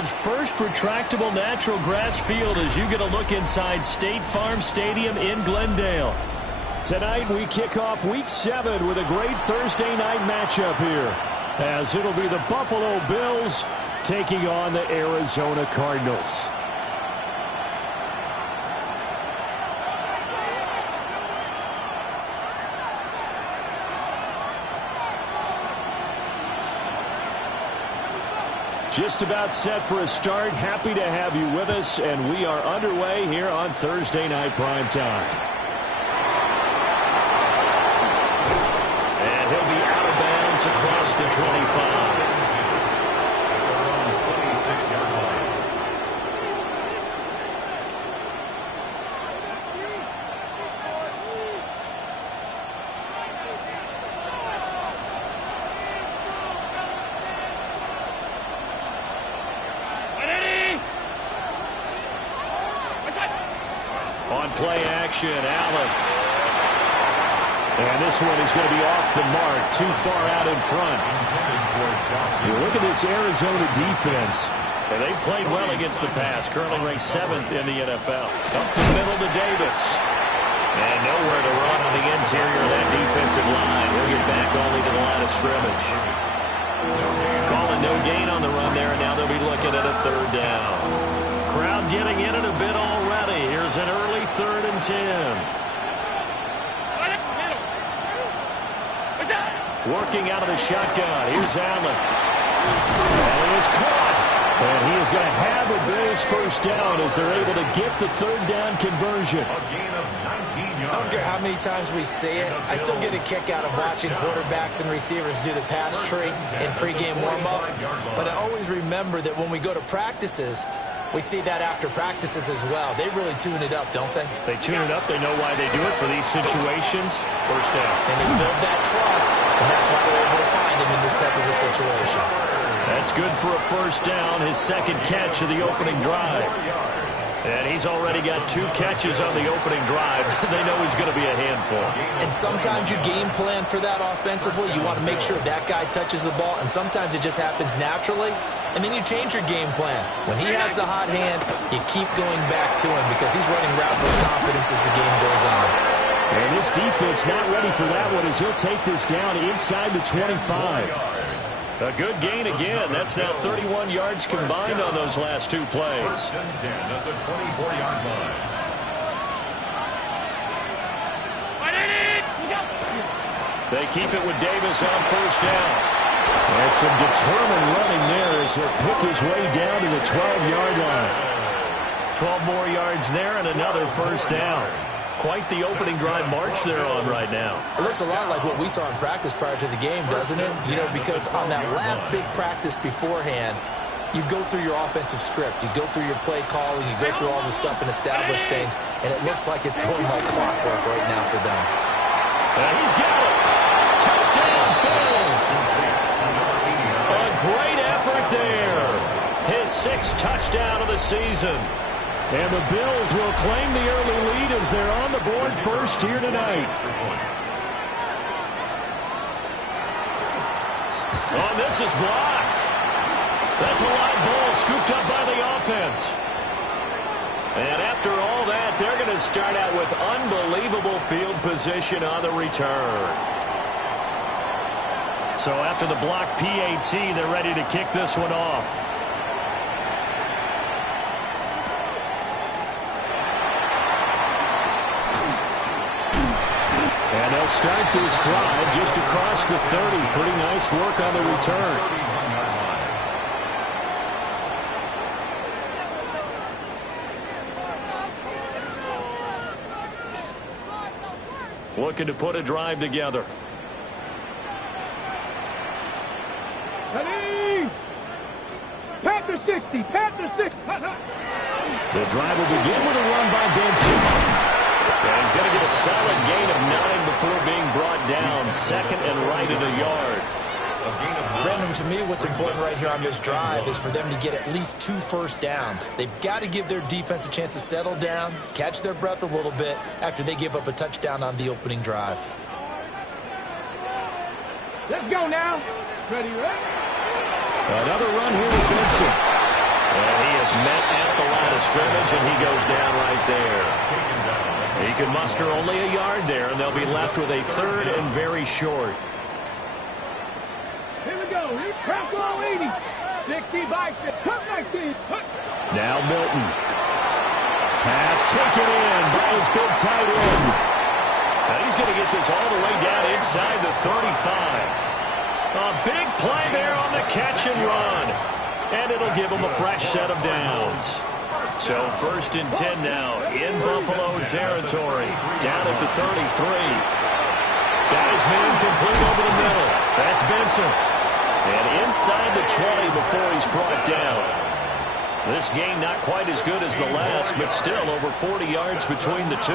world's first retractable natural grass field as you get a look inside State Farm Stadium in Glendale. Tonight we kick off Week 7 with a great Thursday night matchup here, as it'll be the Buffalo Bills taking on the Arizona Cardinals. Just about set for a start. Happy to have you with us, and we are underway here on Thursday Night Primetime. And he'll be out of bounds across the 25. Play action, Allen. And this one is going to be off the mark, too far out in front. You look at this Arizona defense. And they've played well against the pass, currently ranked 7th in the NFL. Up the middle to Davis. And nowhere to run on the interior of that defensive line. He'll get back only to the line of scrimmage. Calling no gain on the run there, and now they'll be looking at a 3rd down. Crowd getting in it a bit already. Here's an early 3rd and 10. Working out of the shotgun. Here's Allen. And he is caught. And he is going to have the Bills' first down as they're able to get the 3rd down conversion. I don't care how many times we see it. I still get a kick out of watching quarterbacks and receivers do the pass tree in pregame warm-up. But I always remember that when we go to practices, we see that after practices as well. They really tune it up, don't they? They tune it up. They know why they do it for these situations. First down. And they build that trust, and that's why they're able to find him in this type of a situation. That's good for a first down, his 2nd catch of the opening drive. And he's already got 2 catches on the opening drive. They know he's going to be a handful. And sometimes you game plan for that offensively. You want to make sure that guy touches the ball, and sometimes it just happens naturally. And then you change your game plan. When he has the hot hand, you keep going back to him because he's running routes with confidence as the game goes on. And this defense not ready for that one as he'll take this down inside the 25. A good gain again. That's now 31 yards combined on those last 2 plays. At the 24-yard line. They keep it with Davis on first down. And some determined running there as he'll pick his way down to the 12-yard line. 12 more yards there and another first down. Quite the opening drive march they're on right now. It looks a lot like what we saw in practice prior to the game, doesn't it? You know, because on that last big practice beforehand, you go through your offensive script. You go through your play calling. You go through all the stuff and establish things. And it looks like it's going like clockwork right now for them. And he's got it. Touchdown, Bills. A great effort there. His 6th touchdown of the season. And the Bills will claim the early lead as they're on the board first here tonight. Oh, this is blocked. That's a live ball scooped up by the offense. And after all that, they're going to start out with unbelievable field position on the return. So after the block PAT, they're ready to kick this one off. And they'll start this drive just across the 30. Pretty nice work on the return. Looking to put a drive together. Ready? Panther 60. Panther 60. The drive will begin with a run by Benson. And he's going to get a solid gain of 9 before being brought down. 2nd and right at a yard. Brandon, to me, what's important right here on this drive is for them to get at least 2 first downs. They've got to give their defense a chance to settle down, catch their breath a little bit after they give up a touchdown on the opening drive. Let's go now. Ready, ready? Another run here with Benson. coverage, and he goes down right there. He can muster only a yard there, and they'll be left with a third and very short. Here we go. Crack all 80. 60 by 19. Now Milton. Pass taken in by his big tight end. Now he's going to get this all the way down inside the 35. A big play there on the catch and run. And it'll give him a fresh set of downs. So 1st and 10 now in Buffalo territory. Down at the 33. Got his man complete over the middle. That's Benson. And inside the 20 before he's brought down. This game not quite as good as the last, but still over 40 yards between the two.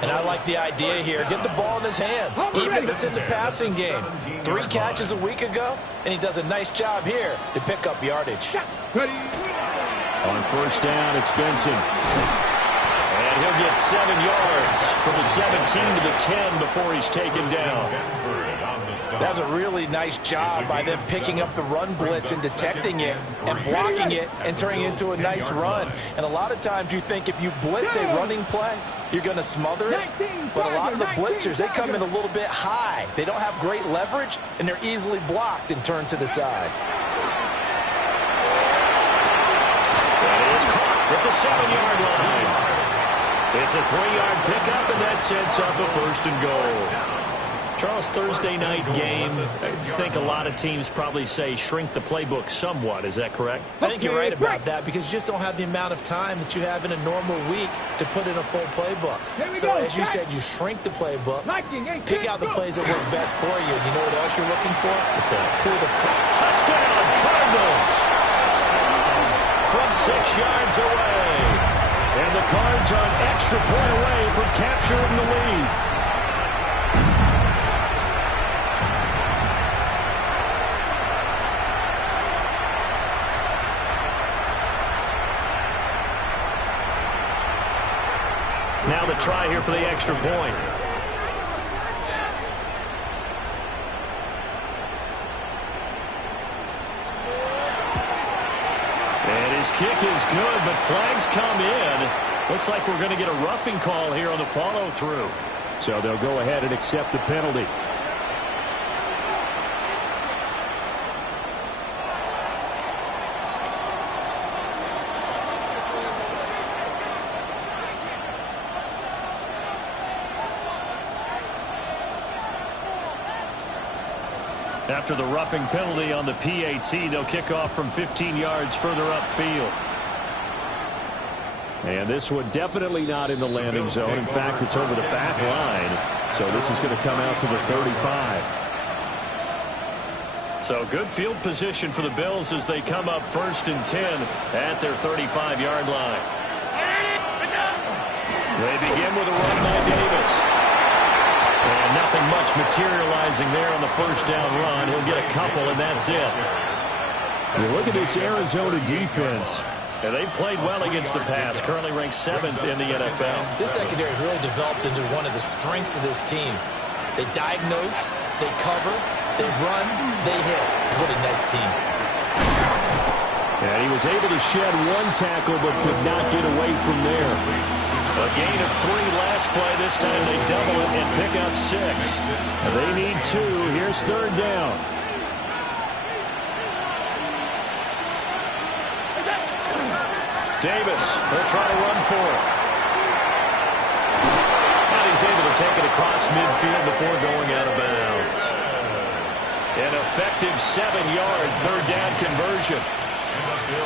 And I like the idea here. Get the ball in his hands, even if it's in the passing game. 3 catches a week ago, and he does a nice job here to pick up yardage. On 1st down, it's Benson. And he'll get 7 yards from the 17 to the 10 before he's taken down. That's a really nice job by them picking up the run blitz and detecting it and blocking it and turning it into a nice run. And a lot of times you think if you blitz a running play, you're going to smother it. But a lot of the blitzers, they come in a little bit high. They don't have great leverage, and they're easily blocked and turned to the side. That is caught at the 7-yard line. It's a 3-yard pickup, and that sets up a 1st and goal. Charles, Thursday night game, I think a lot of teams probably say shrink the playbook somewhat. Is that correct? I think you're right about that because you just don't have the amount of time that you have in a normal week to put in a full playbook. So as you said, you shrink the playbook, pick out the plays that work best for you. You know what else you're looking for? What's that? Who are the touchdown, Cardinals! From 6 yards away. And the Cards are an extra point away from capturing the lead. Now the try here for the extra point. And his kick is good, but flags come in. Looks like we're going to get a roughing call here on the follow-through. So they'll go ahead and accept the penalty. After the roughing penalty on the PAT, they'll kick off from 15 yards further upfield. And this one definitely not in the landing zone. In fact, it's over the back line. So this is going to come out to the 35. So good field position for the Bills as they come up 1st and 10 at their 35-yard line. They begin with a run by Davis. And nothing much materializing there on the 1st down run. He'll get a couple, and that's it. You look at this Arizona defense. And they've played well against the pass, currently ranked 7th in the NFL. This secondary has really developed into one of the strengths of this team. They diagnose, they cover, they run, they hit. What a nice team. And he was able to shed 1 tackle but could not get away from there. A gain of 3 last play. This time they double it and pick up 6. And they need 2. Here's 3rd down. Davis, they'll try to run for it. And he's able to take it across midfield before going out of bounds. An effective 7-yard 3rd down conversion.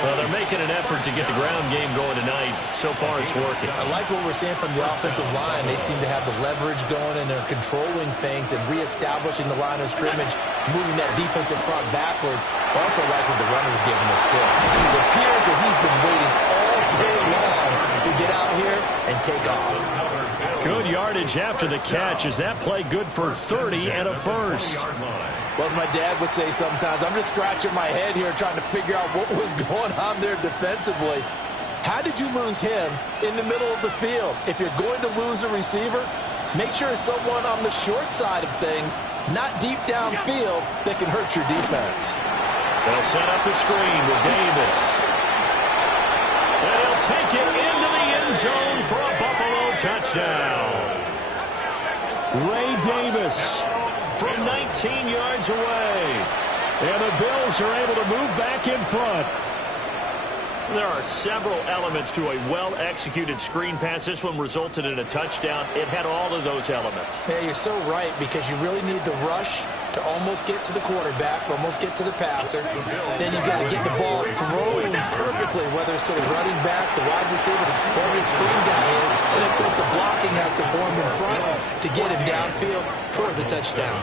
Well, they're making an effort to get the ground game going tonight. So far, it's working. I like what we're seeing from the offensive line. They seem to have the leverage going, and they're controlling things and reestablishing the line of scrimmage, moving that defensive front backwards. I also like what the runner's giving us, too. It appears that he's been waiting all day long to get out here and take off. Good yardage after the catch. Is that play good for 30 and a first? Well, as my dad would say sometimes, I'm just scratching my head here trying to figure out what was going on there defensively. How did you lose him in the middle of the field? If you're going to lose a receiver, make sure it's someone on the short side of things, not deep downfield, that can hurt your defense. They'll set up the screen with Davis. And he'll take it into touchdown. Ray Davis from 19 yards away. And the Bills are able to move back in front. There are several elements to a well-executed screen pass. This one resulted in a touchdown. It had all of those elements. Yeah, you're so right, because you really need the rush to almost get to the quarterback, almost get to the passer. Then you got to get the ball thrown perfectly, whether it's to the running back, the wide receiver, whoever the screen guy is. And, of course, the blocking has to form in front to get him downfield for the touchdown.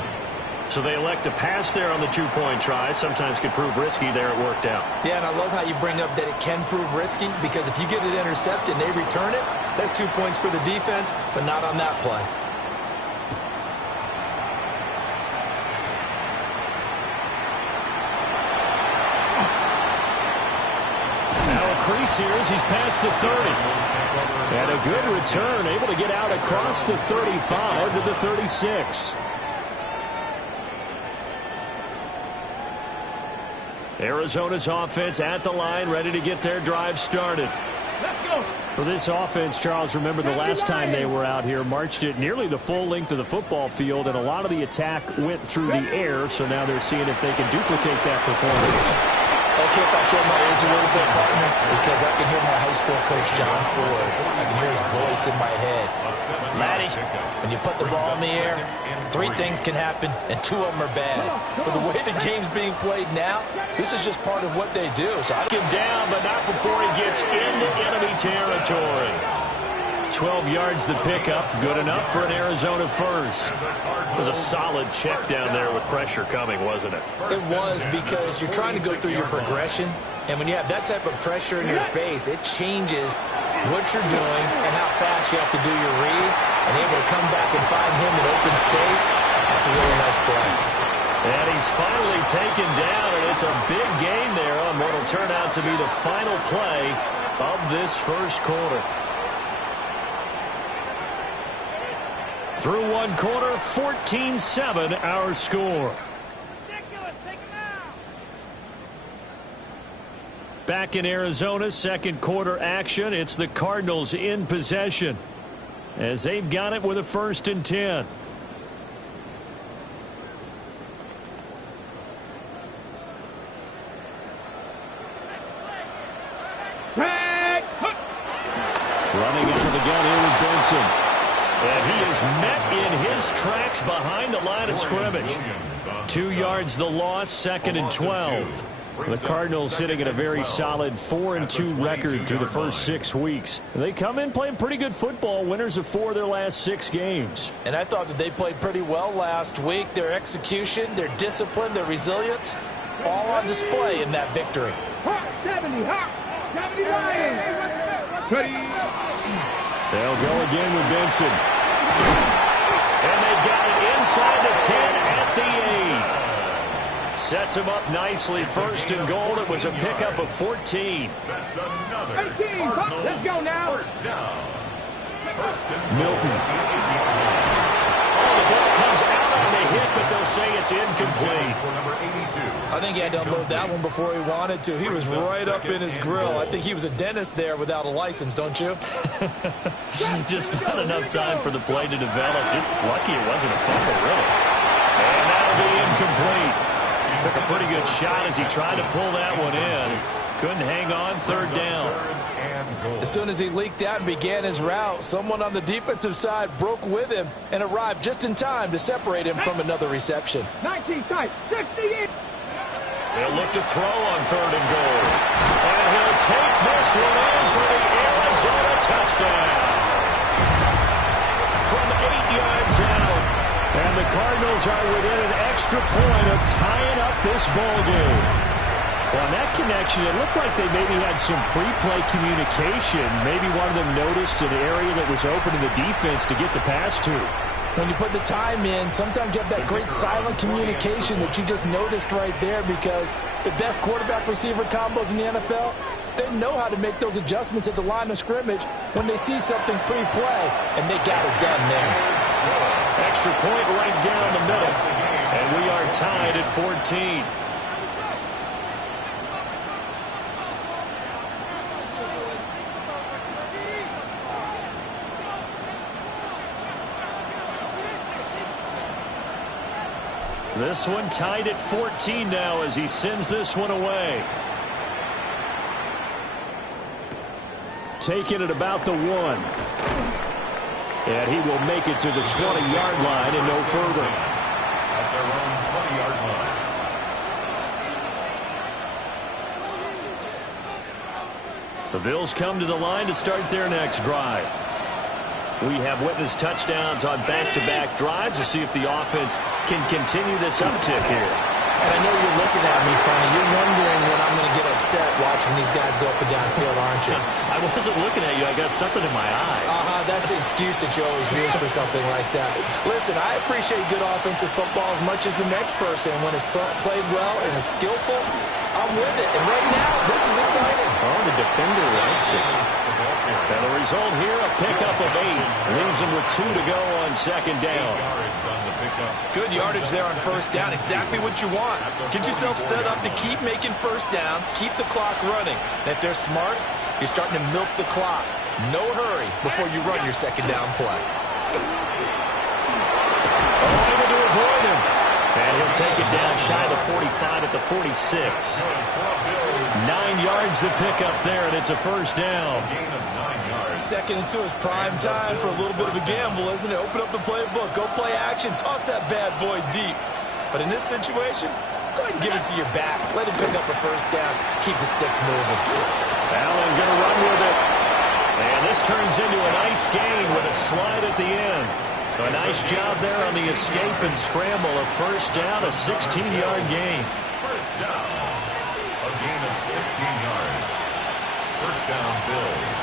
So they elect to pass there on the two-point try. Sometimes could prove risky. There it worked out. Yeah, and I love how you bring up that it can prove risky, because if you get it intercepted and they return it, that's 2 points for the defense, but not on that play. Now a crease here as he's past the 30. And a good return, able to get out across the 35 to the 36. Arizona's offense at the line, ready to get their drive started. Let's go. For this offense, Charles, remember the last time they were out here, marched it nearly the full length of the football field, and a lot of the attack went through the air, so now they're seeing if they can duplicate that performance. Okay, if I show my age a little bit, partner, because I can hear my high school coach, John Ford. I can hear his voice in my head. Laddie, when you put the ball in the air, 3 things can happen, and 2 of them are bad. For the way the game's being played now, this is just part of what they do. So I Him down, but not before he gets into enemy territory. 12 yards the pickup, good enough for an Arizona first. It was a solid check down there with pressure coming, wasn't it? It was, because you're trying to go through your progression, and when you have that type of pressure in your face, it changes what you're doing and how fast you have to do your reads, and able to come back and find him in open space. That's a really nice play. And he's finally taken down, and it's a big gain there on what will turn out to be the final play of this first quarter. Through one quarter, 14-7 our score. Back in Arizona, second quarter action. It's the Cardinals in possession as they've got it with a 1st and 10. Running out of the gun here with Benson. And he is met in his tracks behind the line of scrimmage. 2 yards the loss, 2nd and 12. The Cardinals sitting at a very solid 4-2 record through the first 6 weeks. They come in playing pretty good football, winners of 4 of their last 6 games. And I thought that they played pretty well last week. Their execution, their discipline, their resilience, all on display in that victory. 70 Lions. They'll go again with Benson. And they got it inside the 10 at the 8. Sets him up nicely. 1st and goal. It was a pickup of 14. That's another 18. Let's go now. First down. Milton. Oh, the ball comes out on the hit, but they'll say it's incomplete. Number 82. I think he had to unload that one before he wanted to. He was right up in his grill. I think he was a dentist there without a license, don't you? Just not enough time for the play to develop. Just lucky it wasn't a fumble, really. And that'll be incomplete. Took a pretty good shot as he tried to pull that one in. Couldn't hang on, 3rd down. As soon as he leaked out and began his route, someone on the defensive side broke with him and arrived just in time to separate him from another reception. 19 tight. 68. They'll look to throw on 3rd and goal. And he'll take this one in for the Arizona touchdown. From 8 yards out. And the Cardinals are within an extra point of tying up this ball game. Well, on that connection, it looked like they maybe had some pre-play communication. Maybe one of them noticed an area that was open in the defense to get the pass to. When you put the time in, sometimes you have that great silent communication that you just noticed right there, because the best quarterback-receiver combos in the NFL, they know how to make those adjustments at the line of scrimmage when they see something pre-play, and they got it done there. Extra point right down the middle, and we are tied at 14. This one tied at 14 now as he sends this one away. Taking it about the 1. And he will make it to the 20-yard line and no further. At their own 20-yard line. The Bills come to the line to start their next drive. We have witnessed touchdowns on back-to-back drives to see if the offense can continue this uptick here. And I know you're looking at me funny. You're wondering when I'm going to get upset watching these guys go up and down field, aren't you? I wasn't looking at you. I got something in my eye. That's the excuse that you always use for something like that. Listen, I appreciate good offensive football as much as the next person. When it's played well and is skillful, I'm with it. And right now, this is exciting. Oh, the defender likes it. And the result here, a pickup of 8. Leaves him with 2 to go on second down. Good yardage there on first down. Exactly what you want. Get yourself set up to keep making first downs, keep the clock running. And if they're smart, you're starting to milk the clock. No hurry before you run your second down play. Able to avoid him. And he'll take it down shy of the 45 at the 46. 9 yards to pick up there, and it's a first down. Second and 2 is prime time for a little bit of a gamble, isn't it? Open up the playbook, go play action, toss that bad boy deep. But in this situation, go ahead and give it to your back. Let him pick up a first down. Keep the sticks moving. Allen going to run with it. And this turns into a nice gain with a slide at the end. A nice job there on the escape and scramble. A first down, a 16-yard gain. First down. A gain of 16 yards. First down, Bills.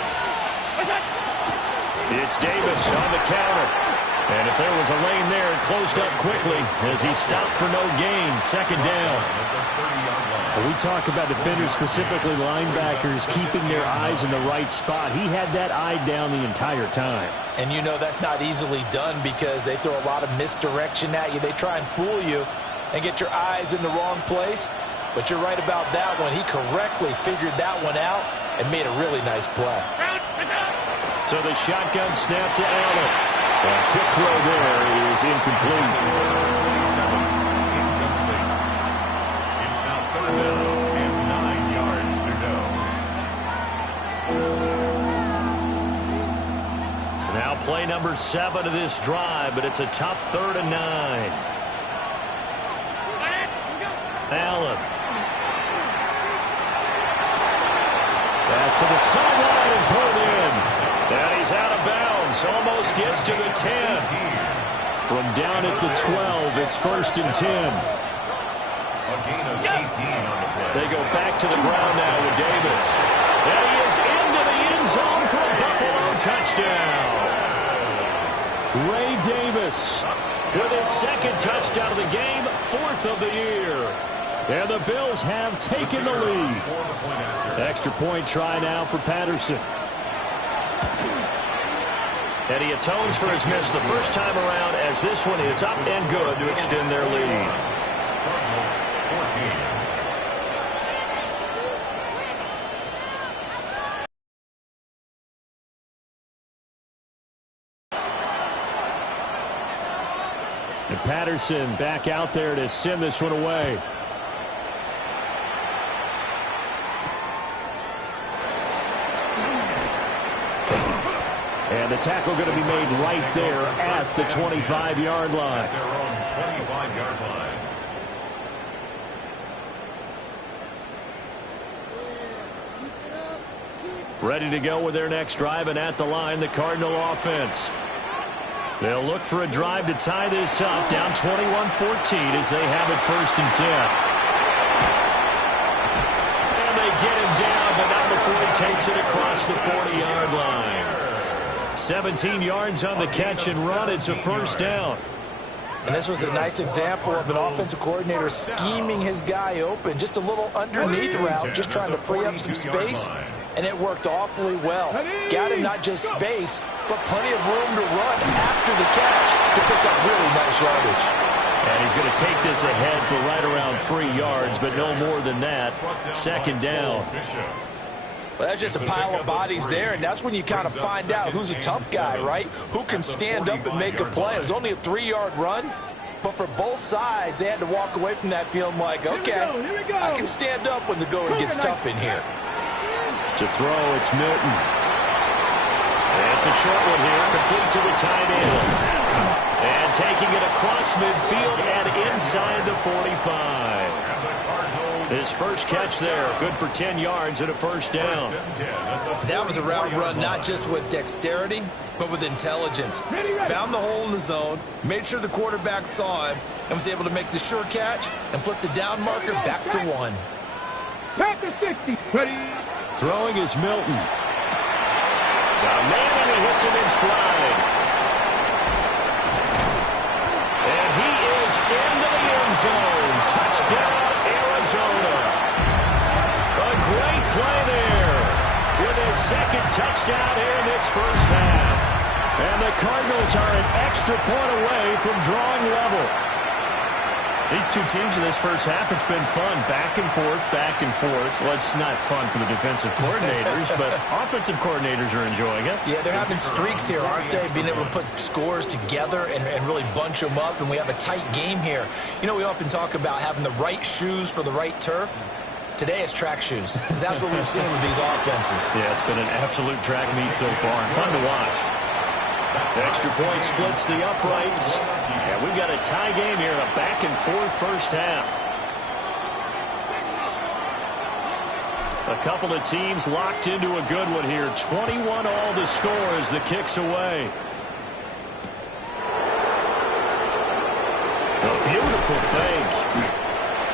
It's Davis on the counter. And if there was a lane there, it closed up quickly as he stopped for no gain. Second down. We talk about defenders, specifically linebackers, keeping their eyes in the right spot. He had that eye down the entire time. And you know that's not easily done because they throw a lot of misdirection at you. They try and fool you and get your eyes in the wrong place. But you're right about that one. He correctly figured that one out and made a really nice play. So the shotgun snap to Allen. A quick throw there is incomplete. It's now third down and 9 yards to go. Now play number 7 of this drive, but it's a tough 3rd and 9. Allen. Pass to the sideline and pulled in. And he's out of bounds. Almost gets to the 10. From down at the 12, it's 1st and 10. A gain of 18 on the play. They go back to the ground now with Davis. And he is into the end zone for a Buffalo touchdown. Ray Davis with his 2nd touchdown of the game, 4th of the year. And the Bills have taken the lead. Extra point try now for Patterson. And he atones for his miss the first time around as this one is up and good to extend their lead. Cardinals 14. And Patterson back out there to send this one away. And the tackle going to be made right there at the 25-yard line. Their own 25-yard line. Ready to go with their next drive, and at the line, the Cardinal offense. They'll look for a drive to tie this up, down 21-14 as they have it 1st and 10. And they get him down, but not before he takes it across the 40-yard line. 17 yards on the catch and run. It's a first down. And this was a nice example of an offensive coordinator scheming his guy open. Just a little underneath route, just trying to free up some space. And it worked awfully well. Got him not just space, but plenty of room to run after the catch to pick up really nice yardage. And he's going to take this ahead for right around 3 yards, but no more than that. 2nd down. Well, that's just a pile of bodies there, and that's when you kind of find out who's a tough guy, right? Who can stand up and make a play. It was only a 3-yard run, But for both sides, they had to walk away from that feeling like, okay, I can stand up when the going gets tough in here. To throw, it's Milton. And it's a short one here, complete to the tight end. And taking it across midfield and inside the 45. His first catch there, good for 10 yards and a first down. That was a route run not just with dexterity, but with intelligence. Found the hole in the zone, made sure the quarterback saw him, and was able to make the sure catch and flip the down marker back to 1. Back to 60. Ready. Throwing is Milton. Now man, and he hits him in stride. And he is into the end zone. Touchdown, Arizona. A great play there with his second touchdown here in this first half. And the Cardinals are an extra point away from drawing level. These two teams in this first half, it's been fun. Back and forth, back and forth. Well, it's not fun for the defensive coordinators, but offensive coordinators are enjoying it. Yeah, they're having streaks here, aren't they? Being able to put scores together and really bunch them up, and we have a tight game here. You know, we often talk about having the right shoes for the right turf. Today it's track shoes. That's what we've seen with these offenses. Yeah, it's been an absolute track meet so far, and fun to watch. The extra point splits the uprights. And we've got a tie game here in a back-and-forth first half. A couple of teams locked into a good one here. 21 all the score as the kick's away. A beautiful fake.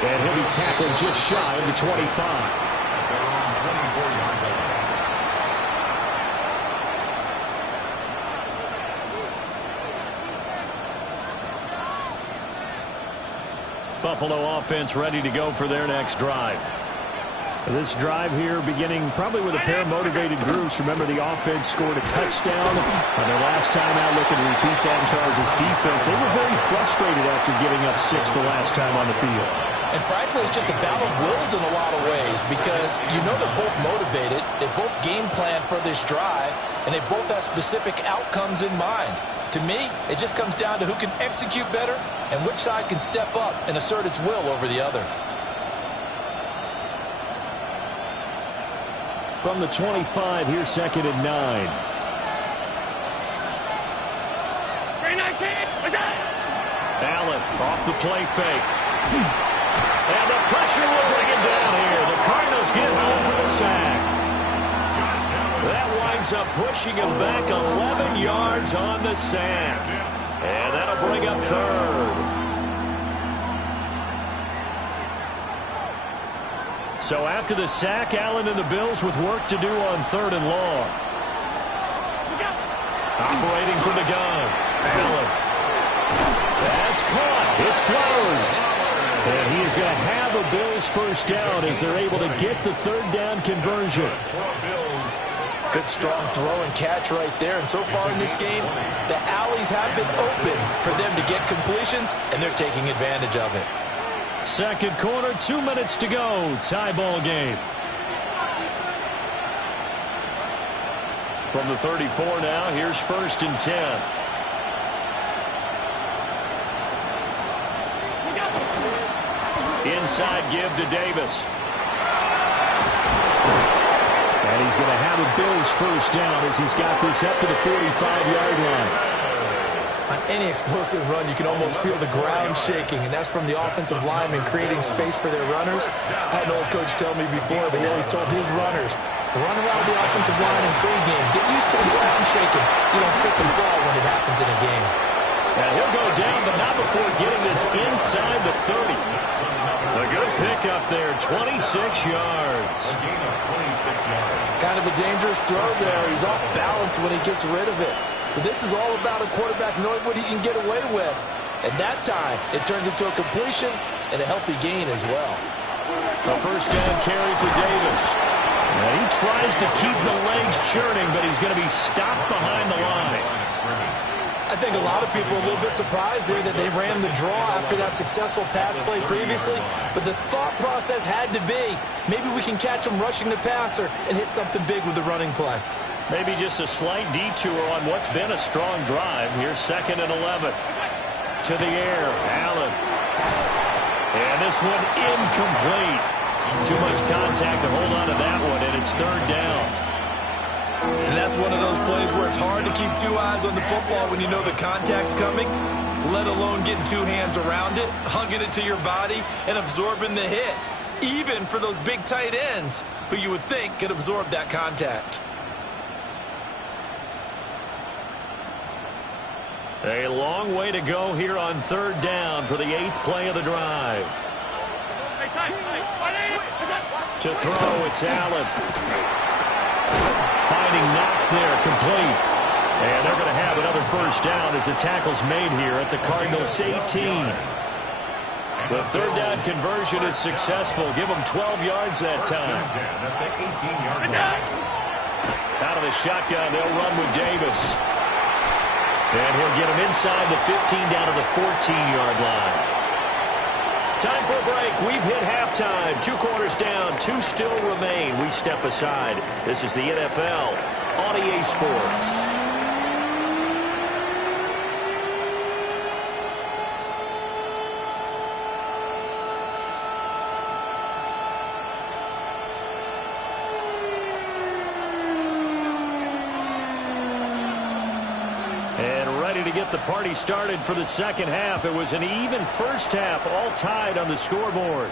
And he'll be tackled just shy of the 25. Buffalo offense ready to go for their next drive. This drive here beginning probably with a pair of motivated groups. Remember, the offense scored a touchdown on their last time out. Looking to repeat that in Charles' defense. They were very frustrated after giving up 6 the last time on the field. And frankly, it's just a battle of wills in a lot of ways because you know they're both motivated. They both game plan for this drive, and they both have specific outcomes in mind. To me, it just comes down to who can execute better and which side can step up and assert its will over the other. From the 25, here's 2nd and 9. Allen off the play fake. And the pressure will bring it down here. The Cardinals get home for the sack. That winds up pushing him back 11 yards on the sack. And that'll bring up 3rd. So after the sack, Allen and the Bills with work to do on 3rd and long. Operating from the gun. Allen. That's caught. It's Flowers. And he is going to have a Bills first down as they're able to get the 3rd down conversion. Good strong throw and catch right there. And so far in this game, the alleys have been open for them to get completions, and they're taking advantage of it. Second quarter, 2 minutes to go. Tie ball game. From the 34 now, here's 1st and 10. Inside give to Davis. And he's going to have a Bills first down as he's got this up to the 45-yard line. On any explosive run, you can almost feel the ground shaking, and that's from the offensive linemen creating space for their runners. I had an old coach tell me before, he always told his runners, run around the offensive line in pregame. Get used to the ground shaking so you don't trip and fall when it happens in a game. And he'll go down, but not before getting this inside the 30. A good pickup there, 26 yards. Kind of a dangerous throw there. He's off balance when he gets rid of it. But this is all about a quarterback knowing what he can get away with. And that time, it turns into a completion and a healthy gain as well. A first down carry for Davis. And he tries to keep the legs churning, but he's going to be stopped behind the line. I think a lot of people are a little bit surprised there that they ran the draw after that successful pass play previously. But the thought process had to be, maybe we can catch him rushing the passer and hit something big with the running play. Maybe just a slight detour on what's been a strong drive. Here's 2nd and 11. to the air. Allen. And this one incomplete. Too much contact to hold on to that one, and it's third down. And that's one of those plays where it's hard to keep two eyes on the football when you know the contact's coming, let alone getting two hands around it, hugging it to your body, and absorbing the hit, even for those big tight ends who you would think could absorb that contact. A long way to go here on third down for the 8th play of the drive. To throw, it's Allen. Finding Knox there, complete. And they're going to have another first down as the tackle's made here at the Cardinals' 18. The third down conversion is successful. Give them 12 yards that time. Out of the shotgun, they'll run with Davis. And he'll get him inside the 15 down to the 14-yard line. Time for a break. We've hit halftime. 2 quarters down. 2 still remain. We step aside. This is the NFL on EA Sports. To get the party started for the second half. It was an even first half, all tied on the scoreboard.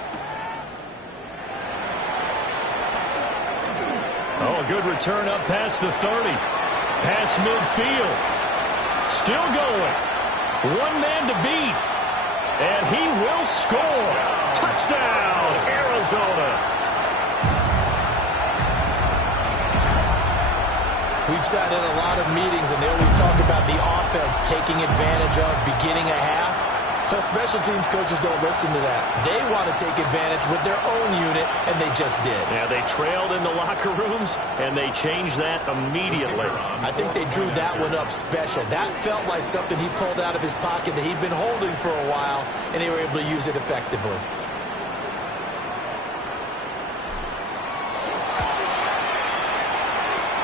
Oh, a good return up past the 30. Past midfield. Still going. One man to beat. And he will score. Touchdown, Arizona. We've sat in a lot of meetings, and they always talk about the offense taking advantage of beginning a half. But special teams coaches don't listen to that. They want to take advantage with their own unit, and they just did. Yeah, they trailed in the locker rooms, and they changed that immediately. I think they drew that one up special. That felt like something he pulled out of his pocket that he'd been holding for a while, and they were able to use it effectively.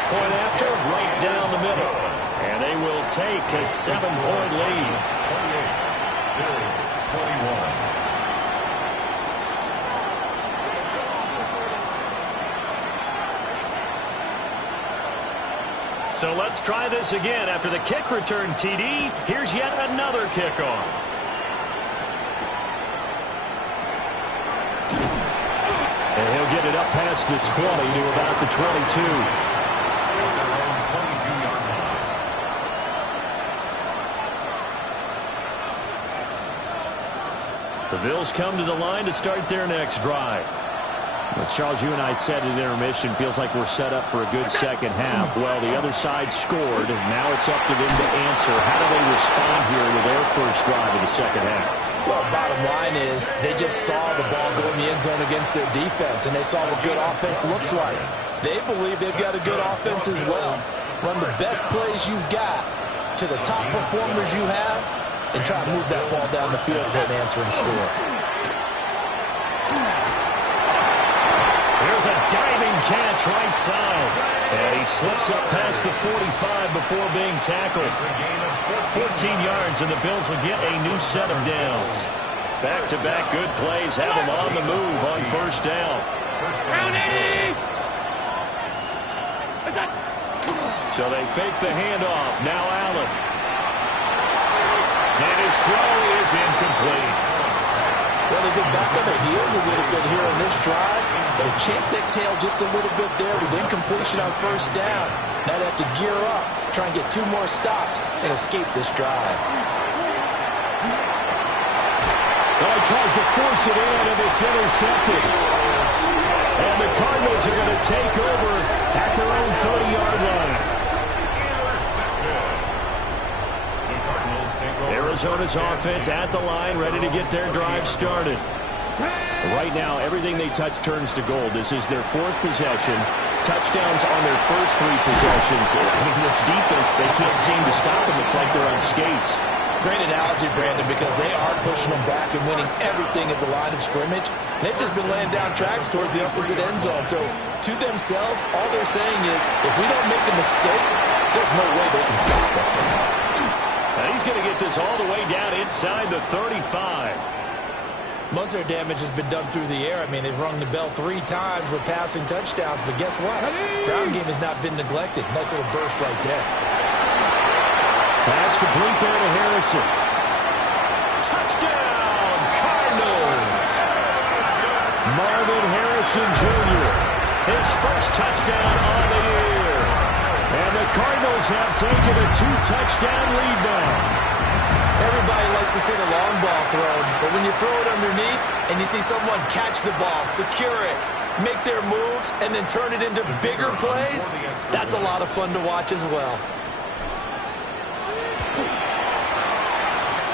Point after, right down the middle. And they will take a 7-point lead. 28-21. So let's try this again. After the kick return TD, here's yet another kickoff. And he'll get it up past the 20 to about the 22. The Bills come to the line to start their next drive. Well, Charles, you and I said at intermission, feels like we're set up for a good second half. Well, the other side scored, and now it's up to them to answer. How do they respond here with their first drive of the second half? Well, bottom line is they just saw the ball go in the end zone against their defense, and they saw what good offense looks like. They believe they've got a good offense as well. Run the best plays you've got to the top performers you have, and try to move that ball down the field for an answering score. There's a diving catch right side. And he slips up past the 45 before being tackled. 14 yards, and the Bills will get a new set of downs. Back-to-back good plays have them on the move on first down. So they fake the handoff. Now Allen. And his throw is incomplete. Well, they've been back on their heels a little bit here on this drive, but a chance to exhale just a little bit there with incompletion on first down. Now they have to gear up, try and get 2 more stops, and escape this drive. Well, he tries to force it in, and it's intercepted. And the Cardinals are going to take over at their own 30-yard line. Arizona's offense at the line, ready to get their drive started. Right now, everything they touch turns to gold. This is their 4th possession. Touchdowns on their first 3 possessions. I mean, this defense, they can't seem to stop them. It's like they're on skates. Great analogy, Brandon, because they are pushing them back and winning everything at the line of scrimmage. They've just been laying down tracks towards the opposite end zone. So, to themselves, all they're saying is, if we don't make a mistake, there's no way they can stop us. And he's going to get this all the way down inside the 35. Most of their damage has been done through the air. I mean, they've rung the bell 3 times with passing touchdowns, but guess what? Ground game has not been neglected. Nice little burst right there. Pass complete there to Harrison. Touchdown, Cardinals! Marvin Harrison Jr. His first touchdown on the year. And the Cardinals have taken a 2-touchdown lead now. Everybody likes to see the long ball thrown, but when you throw it underneath and you see someone catch the ball, secure it, make their moves, and then turn it into bigger plays, that's a lot of fun to watch as well.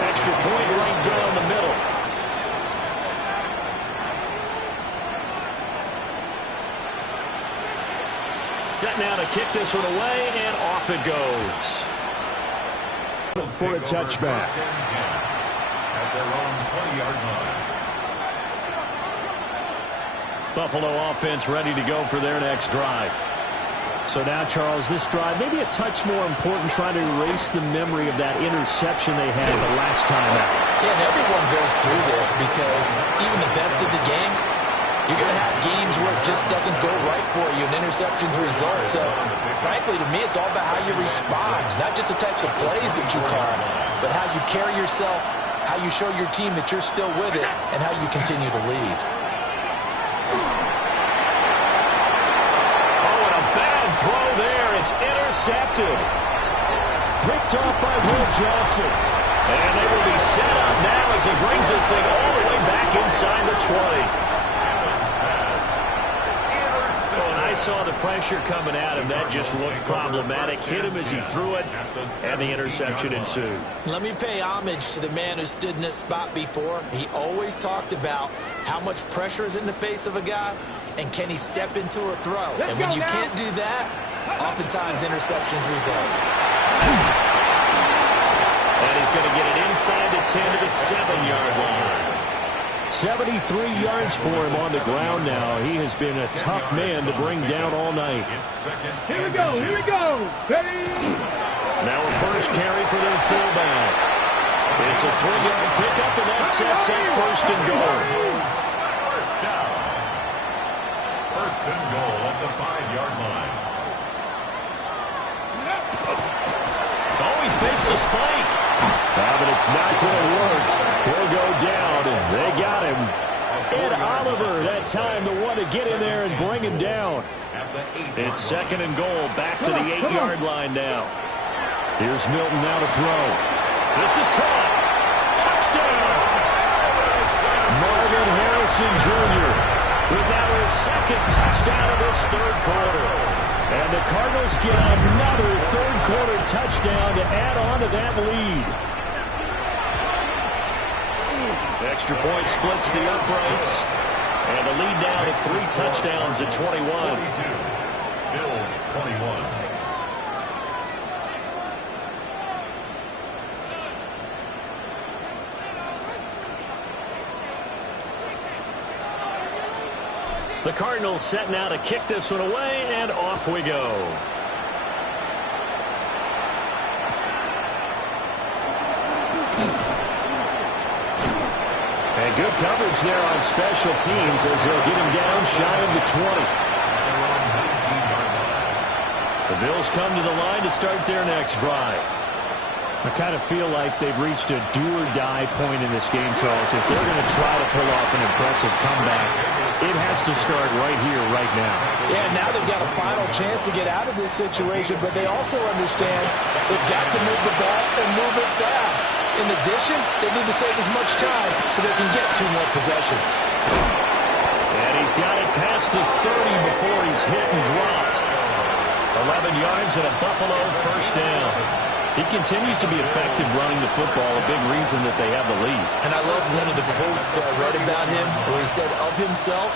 Extra point right down the middle. Set now to kick this one away, and off it goes. For a touchback. At their own 20-yard line. Buffalo offense ready to go for their next drive. So now, Charles, this drive maybe a touch more important, trying to erase the memory of that interception they had the last time out. Yeah, and everyone goes through this because even the best of the game, you're going to have games where it just doesn't go right for you, and interceptions result. So, frankly, to me, it's all about how you respond, not just the types of plays that you call, but how you carry yourself, how you show your team that you're still with it, and how you continue to lead. Oh, and a bad throw there. It's intercepted. Picked off by Will Johnson. And they will be set up now as he brings this thing all the way back inside the 20. I saw the pressure coming at him. That just looked problematic. Hit him as he threw it, and the interception ensued. Let me pay homage to the man who stood in this spot before. He always talked about how much pressure is in the face of a guy, and can he step into a throw. And when you can't do that, oftentimes interceptions result. And he's going to get it inside the 10 to the 7-yard line. 73 yards for him on the ground now. He has been a tough man to bring down all night. Here we go, here we go. Ready? Now a first carry for their fullback. It's a 3-yard pickup, and that sets up first and goal. First down. First and goal at the 5-yard line. Oh, he fakes a spike. But it's not going to work. He'll go down, and they got him. Ed Oliver, that time, the one to get in there and bring him down. It's second and goal, back to the 8-yard line now. Here's Milton now to throw. This is caught. Touchdown! Marvin Harrison Jr. with now his second touchdown of this third quarter. And the Cardinals get another third-quarter touchdown to add on to that lead. Extra point splits the uprights. And the lead now to 3 touchdowns at 21. 42. Bills 21. The Cardinals set now to kick this one away, and off we go. And good coverage there on special teams as they'll get him down shy of the 20. The Bills come to the line to start their next drive. I kind of feel like they've reached a do-or-die point in this game, Charles. If they're going to try to pull off an impressive comeback, it has to start right here, right now. Yeah, now they've got a final chance to get out of this situation, but they also understand they've got to move the ball and move it fast. In addition, they need to save as much time so they can get 2 more possessions. And he's got it past the 30 before he's hit and dropped. 11 yards and a Buffalo first down. He continues to be effective running the football, a big reason that they have the lead. And I love one of the quotes that I read about him where he said of himself,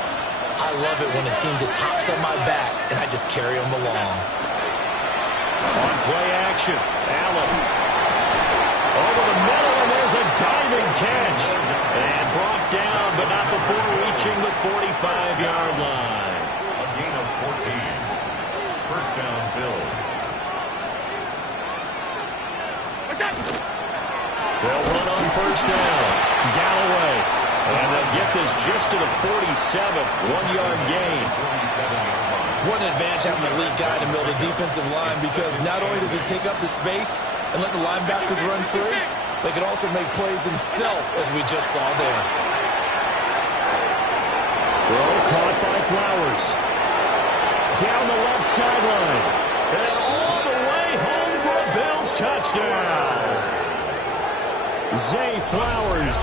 I love it when a team just hops on my back and I just carry them along. On play action, Allen. Over the middle, and there's a diving catch. And brought down, but not before reaching the 45-yard line. A gain of 14. First down, Bills. They'll run on first down. Galloway. And they'll get this just to the 47. 1-yard gain. What an advantage having a lead guy in the middle of the defensive line, because not only does he take up the space and let the linebackers run free, they can also make plays himself, as we just saw there. Throw caught by Flowers. Down the left sideline. And all the way home for a Bills touchdown. Zay Flowers,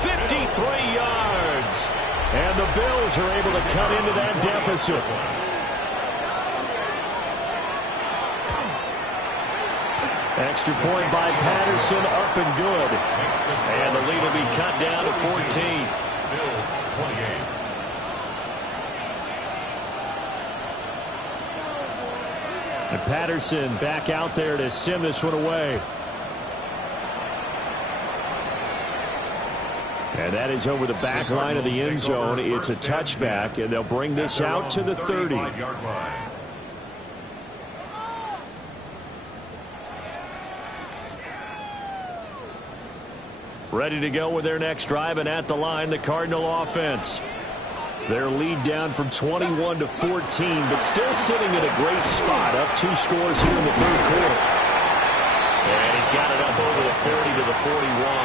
53 yards. and the Bills are able to cut into that deficit. Extra point by Patterson, up and good. And the lead will be cut down to 14. Bills 28. And Patterson back out there to send this one away. And that is over the back line of the end zone. It's a touchback, and they'll bring this out to the 30. Ready to go with their next drive, and at the line, the Cardinal offense. Their lead down from 21 to 14, but still sitting in a great spot, up 2 scores here in the third quarter. And he's got it up over the 40 to the 41.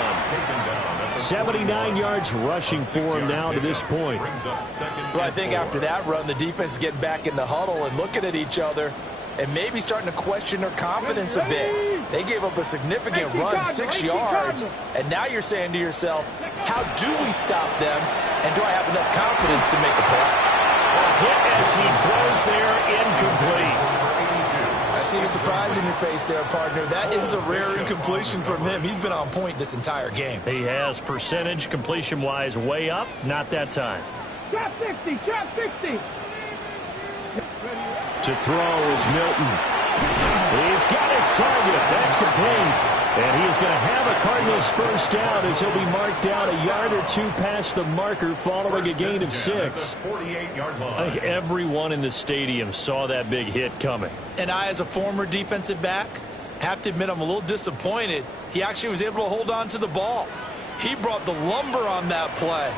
79 yards rushing for him now to this point. Well, I think after that run, the defense is getting back in the huddle and looking at each other and maybe starting to question their confidence a bit. They gave up a significant run, 6 yards, and now you're saying to yourself, how do we stop them, and do I have enough confidence to make a play? A hit as he throws there, incomplete. I see the surprise in your face there, partner. That is a rare incompletion from him. He's been on point this entire game. He has percentage completion-wise way up, not that time. Trap 60, trap 60. To throw is Milton. He's got his target. That's complete. And he is going to have a Cardinals first down as he'll be marked down a yard or 2 past the marker following a gain of 6. I think everyone in the stadium saw that big hit coming. And I, as a former defensive back, have to admit I'm a little disappointed. He actually was able to hold on to the ball. He brought the lumber on that play.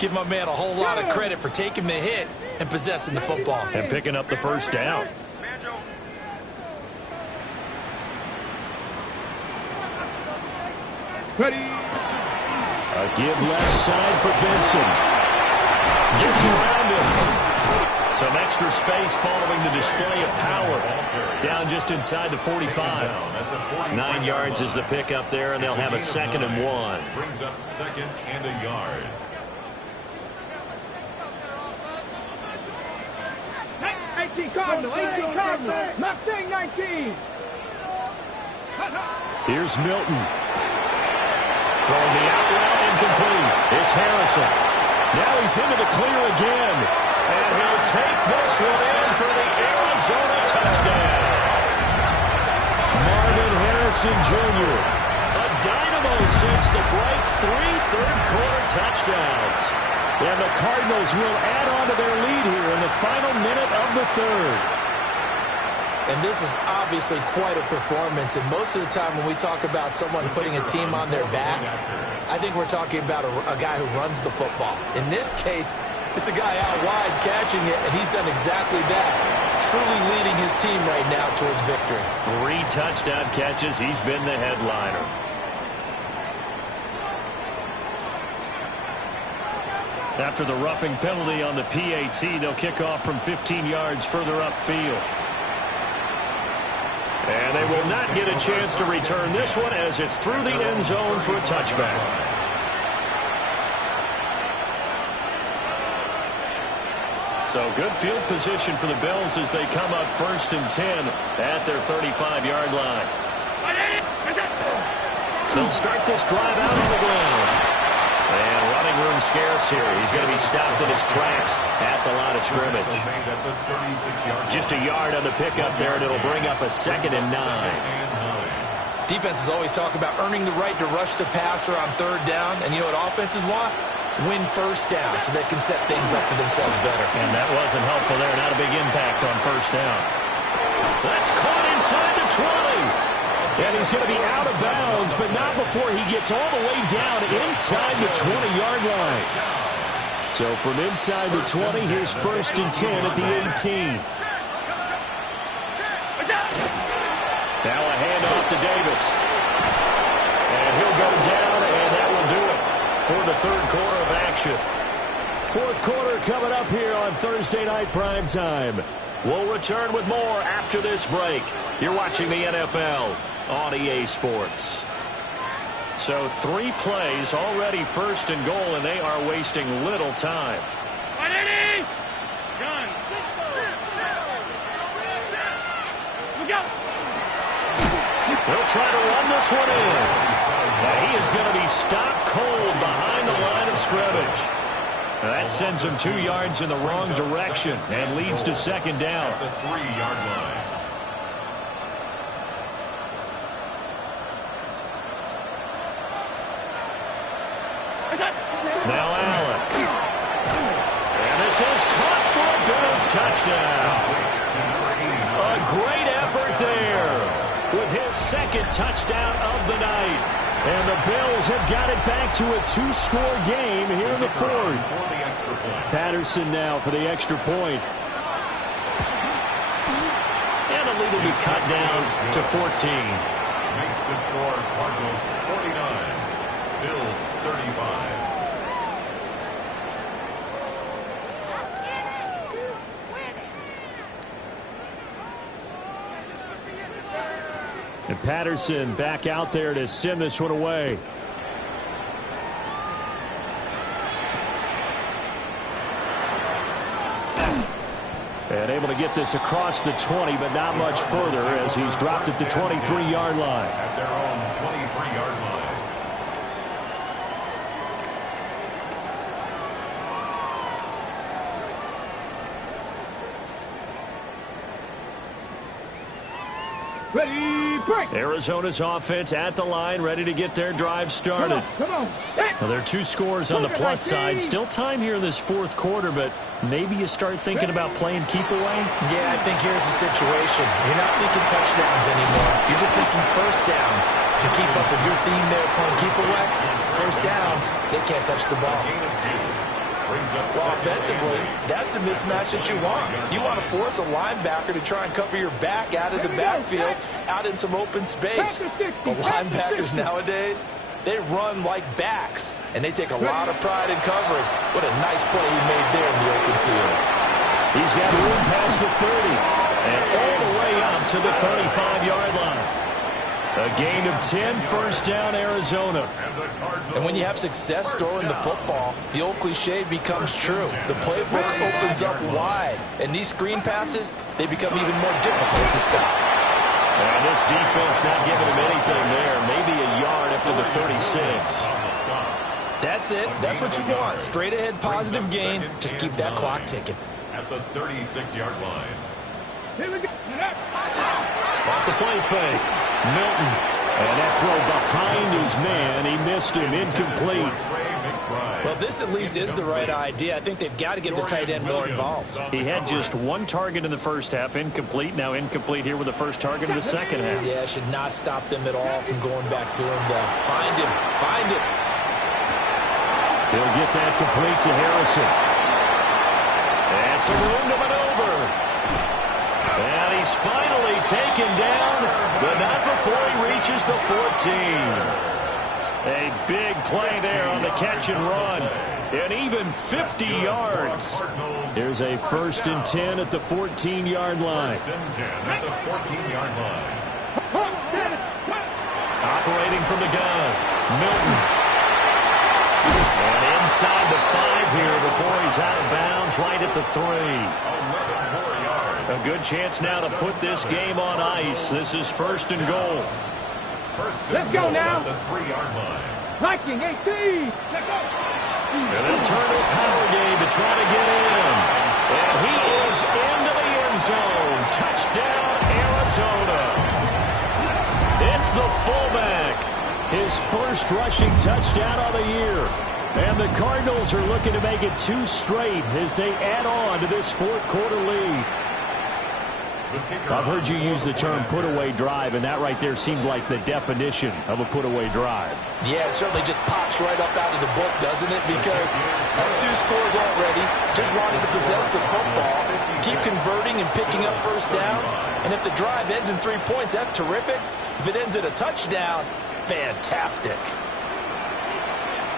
Give my man a whole lot of credit for taking the hit and possessing the football. And picking up the first down. Ready. A give left side for Benson. Gets around him. Some extra space following the display of power. Down just inside the 45. 9 yards is the pickup there, and they'll have a 2nd and 1. Brings up 2nd and a yard. Cardinal, 18 Cardinal. Mustang 19. Here's Milton. Throwing the out route, incomplete. It's Harrison. Now he's into the clear again. And he'll take this one in for the Arizona touchdown. Marvin Harrison Jr. A dynamo since the break. 3 third-quarter touchdowns. And the Cardinals will add on to their lead here in the final minute of the third. And this is obviously quite a performance. And most of the time when we talk about someone putting a team on their back, I think we're talking about a guy who runs the football. In this case, it's a guy out wide catching it, and he's done exactly that. Truly leading his team right now towards victory. 3 touchdown catches. He's been the headliner. After the roughing penalty on the PAT, they'll kick off from 15 yards further upfield. And they will not get a chance to return this one as it's through the end zone for a touchback. So good field position for the Bills as they come up 1st and 10 at their 35-yard line. They'll start this drive out on the ground. And running room scarce here. He's going to be stopped in his tracks at the line of scrimmage. Just a yard on the pickup there, and it'll bring up a 2nd and 9. Defenses always talk about earning the right to rush the passer on 3rd down. And you know what offenses want? Win first down so they can set things up for themselves better. And that wasn't helpful there. Not a big impact on 1st down. That's caught inside the 20. And he's going to be out of bounds, but not before he gets all the way down inside the 20-yard line. So from inside the 20, here's 1st and 10 at the 18. Now a handoff to Davis. And he'll go down, and that will do it for the 3rd quarter of action. 4th quarter coming up here on Thursday Night Primetime. We'll return with more after this break. You're watching the NFL on EA Sports. So 3 plays, already 1st and goal, and they are wasting little time. Gun. Look out. They'll try to run this one in. Now he is going to be stopped cold behind the line of scrimmage. That sends him 2 yards in the wrong direction and leads to 2nd down. The 3-yard line. Now Allen. And this is caught for a Bills touchdown. A great effort there with his 2nd touchdown of the night. And the Bills have got it back to a 2-score game here in the 4th. Patterson now for the extra point. And the lead will be cut down to 14. Makes the score Cardinals 49, Bills 35. And Patterson back out there to send this one away. And able to get this across the 20, but not much further as he's dropped at the 23-yard line. At their own 23-yard line. Ready, break. Arizona's offense at the line, ready to get their drive started. Come on. Now, there are 2 scores on the plus side. Still time here in this 4th quarter, but maybe you start thinking about playing keep away? Yeah, I think here's the situation. You're not thinking touchdowns anymore. You're just thinking 1st downs. To keep up with your theme there, playing keep away, 1st downs, they can't touch the ball. Well, offensively, that's the mismatch that you want. You want to force a linebacker to try and cover your back out of the backfield, out in some open space. The linebackers nowadays, they run like backs, and they take a lot of pride in covering. What a nice play he made there in the open field. He's got room past the 30 and all the way up to the 35-yard line. A gain of 10, 1st down, Arizona. And when you have success throwing the football, the old cliche becomes true. The playbook opens up wide, and these screen passes, they become even more difficult to stop. And this defense not giving him anything there. Maybe a yard up to the 36. That's it. That's what you want. Straight ahead positive gain. Just keep that clock ticking. At the 36-yard line. Here we go. Off the play fake. Milton. And that throw behind his man. He missed him. Incomplete. Well, this at least is the right idea. I think they've got to get the tight end more involved. He had just 1 target in the 1st half. Incomplete. Now incomplete here with the 1st target of the 2nd half. Yeah, should not stop them at all from going back to him. Find him. Find him. He'll get that complete to Harrison. And some room to maneuver. And he's finally taken down, but not before he reaches the 14. A big play there on the catch and run. And even 50 yards. Here's a 1st and 10 at the 14-yard line. 1st and 10 at the 14-yard line. Operating from the gun, Milton. And inside the 5 here before he's out of bounds, right at the 3. 11 more yards. A good chance now to put this game on ice. This is 1st and goal. Let's go now. At the 3-yard line. Viking 18. Let's go. And they'll turn to a power game to try to get in. And he is into the end zone. Touchdown, Arizona. It's the fullback. His 1st rushing touchdown of the year. And the Cardinals are looking to make it 2 straight as they add on to this 4th quarter lead. I've heard you use the term put-away drive, and that right there seemed like the definition of a put-away drive. Yeah, it certainly just pops right up out of the book, doesn't it? Because up 2 scores already, just wanted to possess the football, keep converting and picking up first downs. And if the drive ends in 3 points, that's terrific. If it ends in a touchdown, fantastic.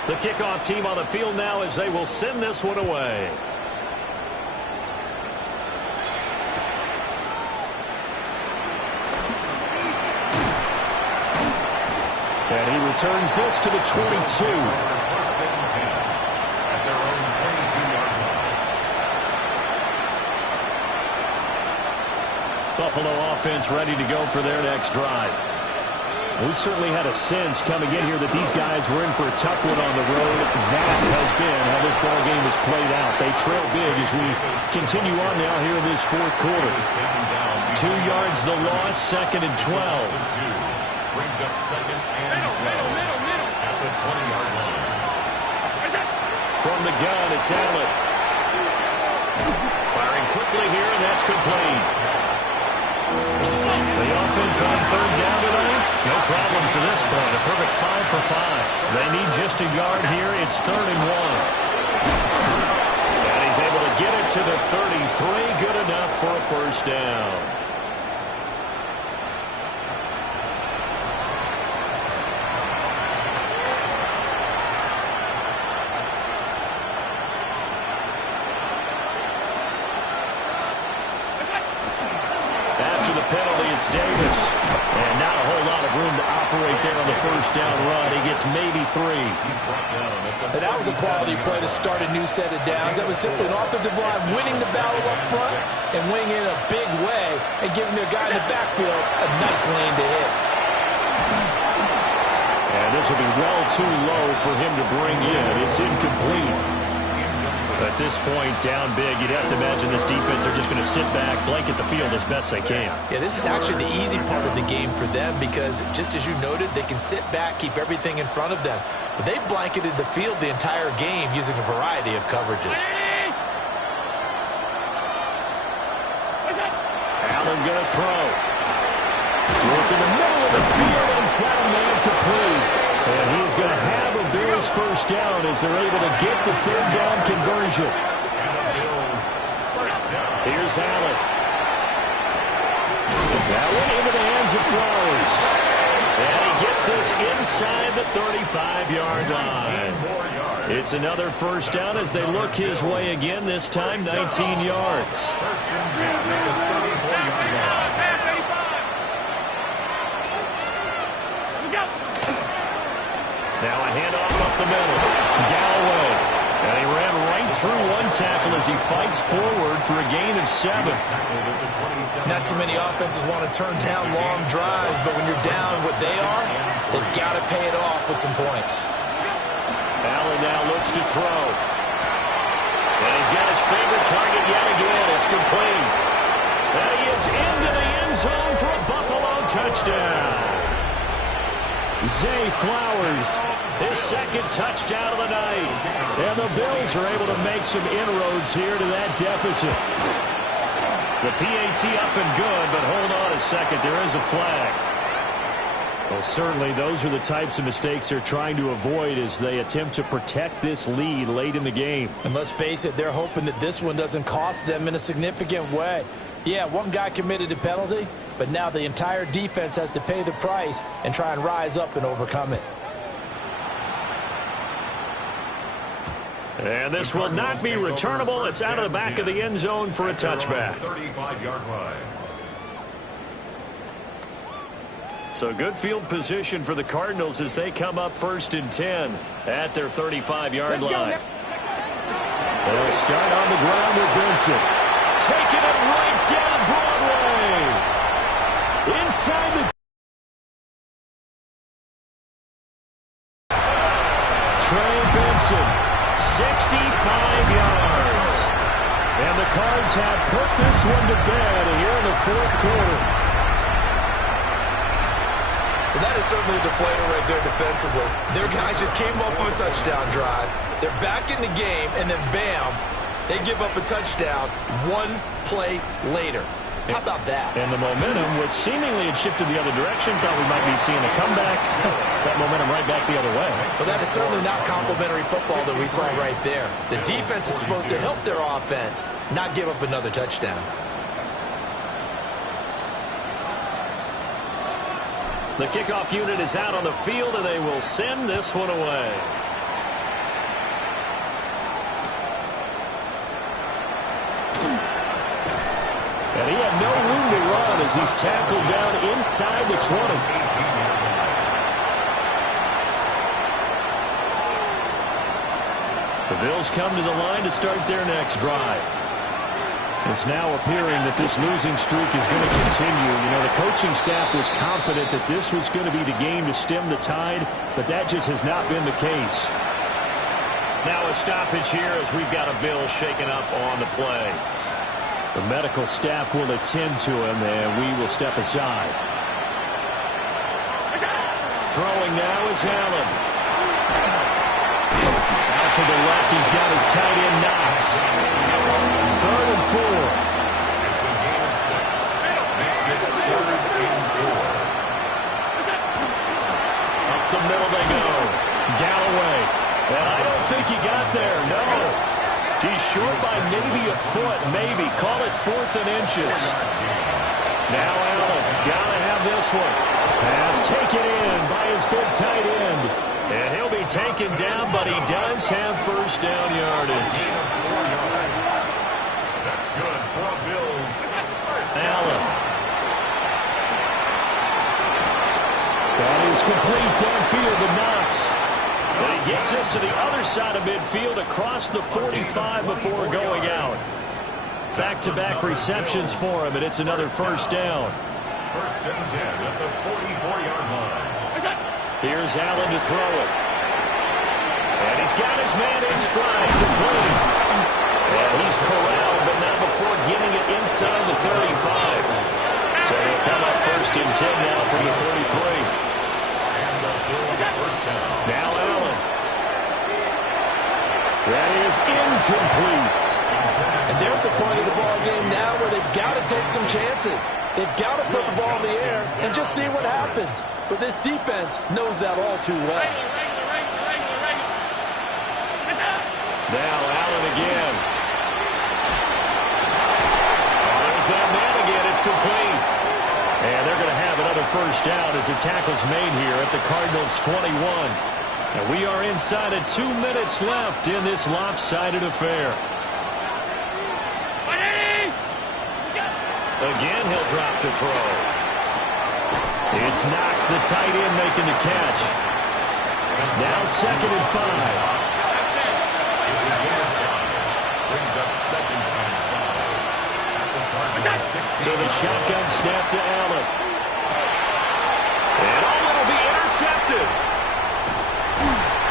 The kickoff team on the field now as they will send this one away. And he returns this to the 22. Buffalo offense ready to go for their next drive. We certainly had a sense coming in here that these guys were in for a tough one on the road. That has been how this ball game has played out. They trail big as we continue on now here in this fourth quarter. 2 yards the loss, 2nd and 12. Brings up 2nd and 12 at the 20-yard line. From the gun, it's Allen. Firing quickly here, and that's complete. The offense on 3rd down tonight, no problems to this point. A perfect 5 for 5. They need just a yard here. It's 3rd and 1. And he's able to get it to the 33. Good enough for a first down. It's Davis. And not a whole lot of room to operate there on the first down run. He gets maybe 3. And that was a quality play to start a new set of downs. That was simply an offensive line winning the battle up front and winning in a big way and giving their guy in the backfield a nice lane to hit. And this will be well too low for him to bring in. It's incomplete. At this point, down big, you'd have to imagine this defense are just going to sit back, blanket the field as best they can. Yeah, this is actually the easy part of the game for them because, just as you noted, they can sit back, keep everything in front of them. But they've blanketed the field the entire game using a variety of coverages. Allen going to throw. Look in the middle of the field, and he's got a man complete. And he is going to have a Bills first down as they're able to get the 3rd down conversion. Here's Allen. That one into the hands of Flowers. And he gets this inside the 35-yard line. It's another first down as they look his way again, this time 19 yards. Now a handoff up the middle. Galloway. And he ran right through one tackle as he fights forward for a gain of 7. Not too many offenses want to turn down long drives, but when you're down what they are, they've got to pay it off with some points. Allen now looks to throw. And he's got his favorite target yet again. It's complete. And he is into the end zone for a Buffalo touchdown. Zay Flowers, his 2nd touchdown of the night. And the Bills are able to make some inroads here to that deficit. The PAT up and good, but hold on a second. There is a flag. Well, certainly those are the types of mistakes they're trying to avoid as they attempt to protect this lead late in the game. And let's face it, they're hoping that this one doesn't cost them in a significant way. Yeah, one guy committed a penalty, but now the entire defense has to pay the price and try and rise up and overcome it. And this will not be returnable. It's out of the back of the end zone for a touchback. 35-yard line. So good field position for the Cardinals as they come up 1st and 10 at their 35-yard line. They'll start on the ground with Benson. Taking it right down Broadway. Inside the Trey Benson, 65 yards. And the Cards have put this one to bed here in the 4th quarter. Well, that is certainly a deflator right there defensively. Their guys just came off of a touchdown drive. They're back in the game, and then bam, they give up a touchdown 1 play later. How about that? And the momentum, which seemingly had shifted the other direction, thought we might be seeing a comeback. That momentum right back the other way. So that is certainly not complimentary football that we saw right there. The defense is supposed to help their offense, not give up another touchdown. The kickoff unit is out on the field, and they will send this one away. And he had no room to run as he's tackled down inside the 20. The Bills come to the line to start their next drive. It's now appearing that this losing streak is going to continue. You know, the coaching staff was confident that this was going to be the game to stem the tide, but that just has not been the case. Now a stoppage here as we've got a Bill shaken up on the play. The medical staff will attend to him, and we will step aside. Throwing now is Allen. Out to the left, he's got his tight end Knox. 3rd and 4. It's a gain of 6. Makes it 3rd and 4. Up the middle they go. Galloway. And I don't think he got there, no. He's short by maybe a foot, maybe. Call it 4th and inches. Now Allen, gotta have this one. Pass taken in by his big tight end. And he'll be taken down, but he does have first down yardage. That's good for Bills. Allen. That is complete downfield to Knox. And he gets us to the other side of midfield across the 45 before going out. Back-to-back receptions for him, and it's another first down. 1st and 10 at the 44-yard line. Here's Allen to throw it. And he's got his man in stride, complete. And he's corralled, but not before getting it inside the 35. So he'll come up 1st and 10 now from the 43. Now Allen. That is incomplete. And they're at the point of the ball game now where they've got to take some chances. They've got to put the ball in the air and just see what happens. But this defense knows that all too well. Now Allen again. Oh, there's that man again. It's complete. And they're going to have another first down as the tackle's made here at the Cardinals' 21. And we are inside of 2 minutes left in this lopsided affair. Again, he'll drop to throw. It's Knox, the tight end, making the catch. Now 2nd and 5. Brings up 2nd and 5. So the shotgun snap to Allen. And it'll be intercepted.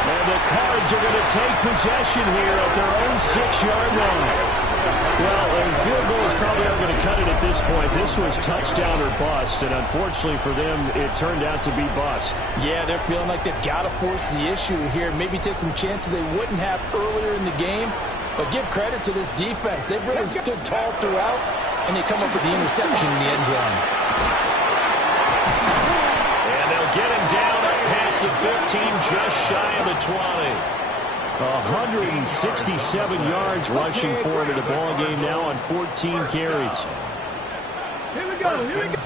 And the Cards are going to take possession here at their own 6-yard line. Well, and field goals probably aren't going to cut it at this point. This was touchdown or bust, and unfortunately for them, it turned out to be bust. Yeah, they're feeling like they've got to force the issue here. Maybe take some chances they wouldn't have earlier in the game. But give credit to this defense. They've really stood tall throughout, and they come up with the interception in the end zone. And they'll get him down up past the 15, just shy of the 20. 167 yards rushing for him in the ball game now on 14 carries. Here we go. Here we go.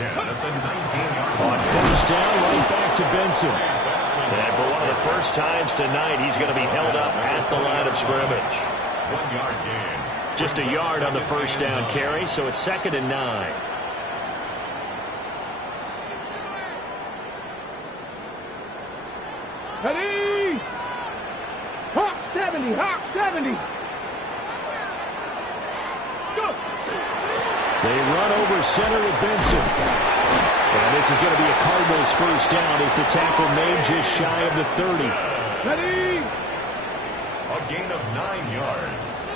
On first down, right back to Benson. And for one of the first times tonight, he's going to be held up at the line of scrimmage. 1 yard gain. Just a yard on the first down carry, so it's 2nd and 9. Ready? Hawk 70, Hawk 70. Let's go. They run over center with Benson. And this is going to be a Cardinals first down as the tackle made just shy of the 30. Ready? A gain of 9 yards.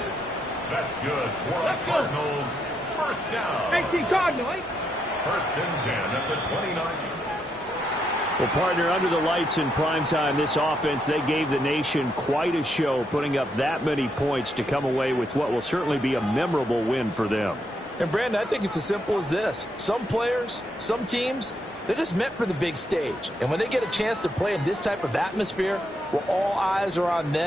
That's good for the Cardinals. First down. 18 Cardinal, eh? 1st and 10 at the 29. Well, partner, under the lights in primetime, this offense, they gave the nation quite a show, putting up that many points to come away with what will certainly be a memorable win for them. And, Brandon, I think it's as simple as this. Some players, some teams, they're just meant for the big stage. And when they get a chance to play in this type of atmosphere where all eyes are on them,